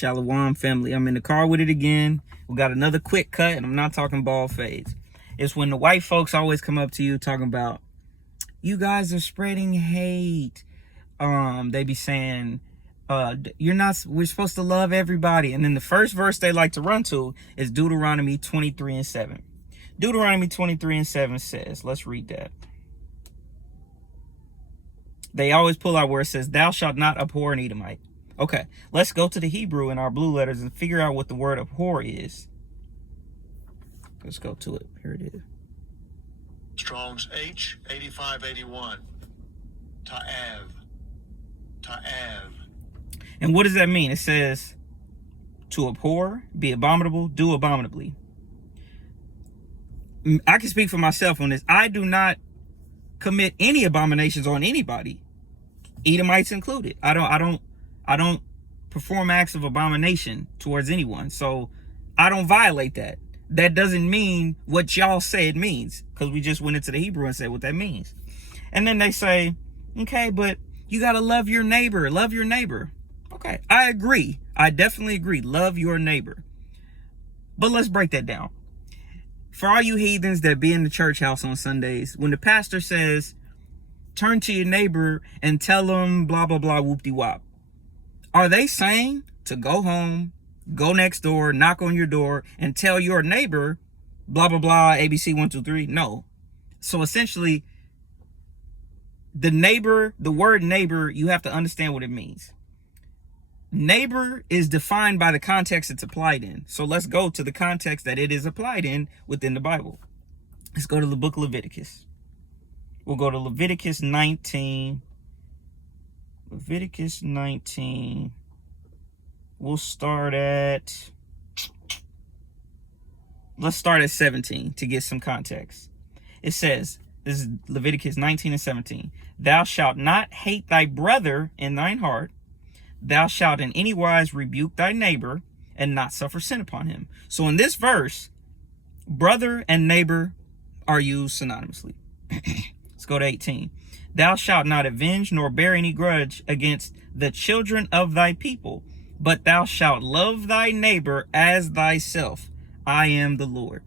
Shalom family. I'm in the car with it again. We got another quick cut, and I'm not talking bald fades. It's when the white folks always come up to you talking about, you guys are spreading hate. They be saying, we're supposed to love everybody. And then the first verse they like to run to is Deuteronomy 23:7. Deuteronomy 23:7 says, let's read that. They always pull out where it says, thou shalt not abhor an Edomite. Okay, let's go to the Hebrew in our blue letters and figure out what the word abhor is. Let's go to it. Here it is. Strong's H8581. Ta'av. Ta'av. And what does that mean? It says to abhor, be abominable, do abominably. I can speak for myself on this. I do not commit any abominations on anybody, Edomites included. I don't perform acts of abomination towards anyone. So I don't violate that. That doesn't mean what y'all say it means, because we just went into the Hebrew and said what that means. And then they say, okay, but you got to love your neighbor. Love your neighbor. Okay, I agree. I definitely agree. Love your neighbor. But let's break that down. For all you heathens that be in the church house on Sundays, when the pastor says, turn to your neighbor and tell them blah, blah, blah, whoop-de-wop, are they saying to go home, go next door, knock on your door, and tell your neighbor, blah, blah, blah, ABC 1, 2, 3? No. So essentially, the word neighbor, you have to understand what it means. Neighbor is defined by the context it's applied in. So let's go to the context that it is applied in within the Bible. Let's go to the book of Leviticus. We'll go to Leviticus 19. Leviticus 19. Let's start at 17 to get some context. It says, this is Leviticus 19 and 17. Thou shalt not hate thy brother in thine heart. Thou shalt in any wise rebuke thy neighbor and not suffer sin upon him. So in this verse, brother and neighbor are used synonymously. Let's go to 18. Thou shalt not avenge nor bear any grudge against the children of thy people, but thou shalt love thy neighbor as thyself. I am the Lord.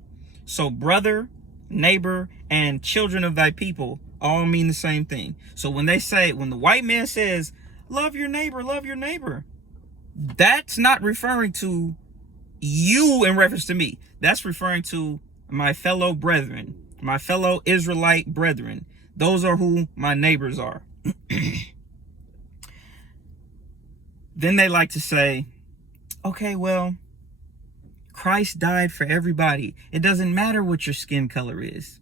So brother, neighbor, and children of thy people all mean the same thing. So when the white man says, love your neighbor, that's not referring to you in reference to me. That's referring to my fellow brethren, my fellow Israelite brethren. Those are who my neighbors are. Then they like to say, okay, well, Christ died for everybody. It doesn't matter what your skin color is.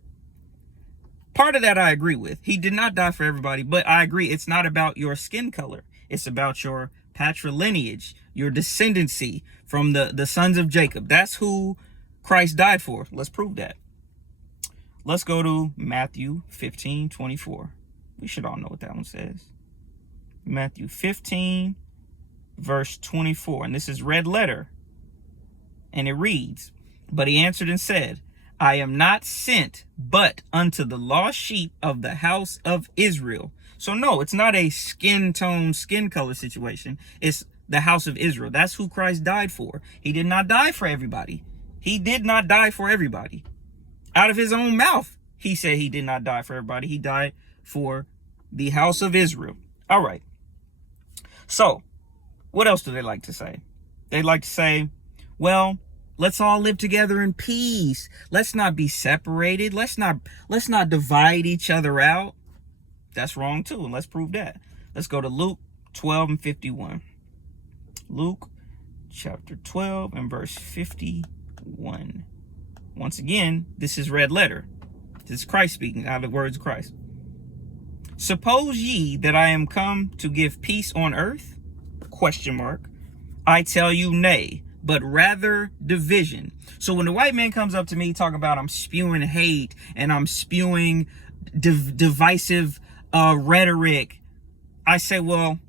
Part of that I agree with. He did not die for everybody, but I agree it's not about your skin color. It's about your patrilineage, your descendancy from the sons of Jacob. That's who Christ died for. Let's prove that. Let's go to Matthew 15:24. We should all know what that one says. Matthew 15, verse 24. And this is red letter. And it reads, but he answered and said, I am not sent but unto the lost sheep of the house of Israel. So no, it's not a skin tone, skin color situation. It's the house of Israel. That's who Christ died for. He did not die for everybody. He did not die for everybody. Out of his own mouth, he said he did not die for everybody. He died for the house of Israel. All right. So what else do they like to say? They like to say, well, let's all live together in peace. Let's not be separated. Let's not divide each other out. That's wrong too, and let's prove that. Let's go to Luke 12 and 51. Luke chapter 12 and verse 51. Once again, this is red letter. This is Christ speaking out of the words of Christ. Suppose ye that I am come to give peace on earth? Question mark. I tell you nay, but rather division. So when the white man comes up to me talking about I'm spewing hate and I'm spewing divisive rhetoric, I say, well,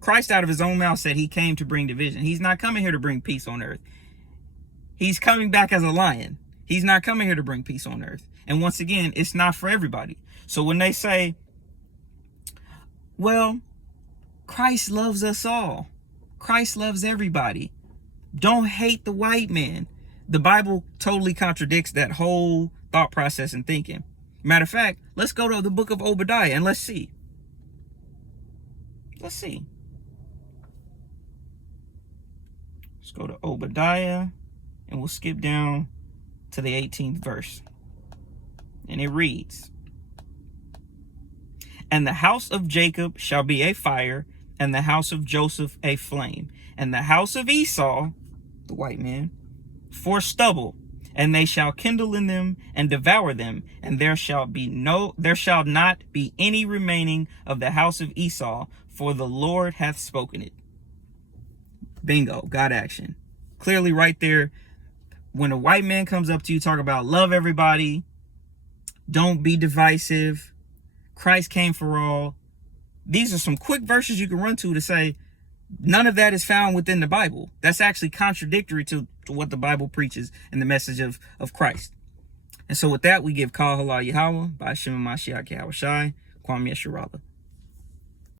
Christ out of his own mouth said he came to bring division. He's not coming here to bring peace on earth. He's coming back as a lion. He's not coming here to bring peace on earth. And once again, it's not for everybody. So when they say, well, Christ loves us all. Christ loves everybody. Don't hate the white man. The Bible totally contradicts that whole thought process and thinking. Matter of fact, let's go to the book of Obadiah and let's see. Let's see. Let's go to Obadiah and we'll skip down to the 18th verse. And it reads, "And the house of Jacob shall be a fire, and the house of Joseph a flame, and the house of Esau," the white man, "for stubble, and they shall kindle in them and devour them, and there shall not be any remaining of the house of Esau, for the Lord hath spoken it." Bingo, God action. Clearly right there, when a white man comes up to you, talk about love everybody, don't be divisive, Christ came for all. These are some quick verses you can run to say none of that is found within the Bible. That's actually contradictory to what the Bible preaches and the message of Christ. And so with that, we give Kal Halal Yahweh, by Hashem Mashiach Yahweh Shai, Kwam Yesharallah.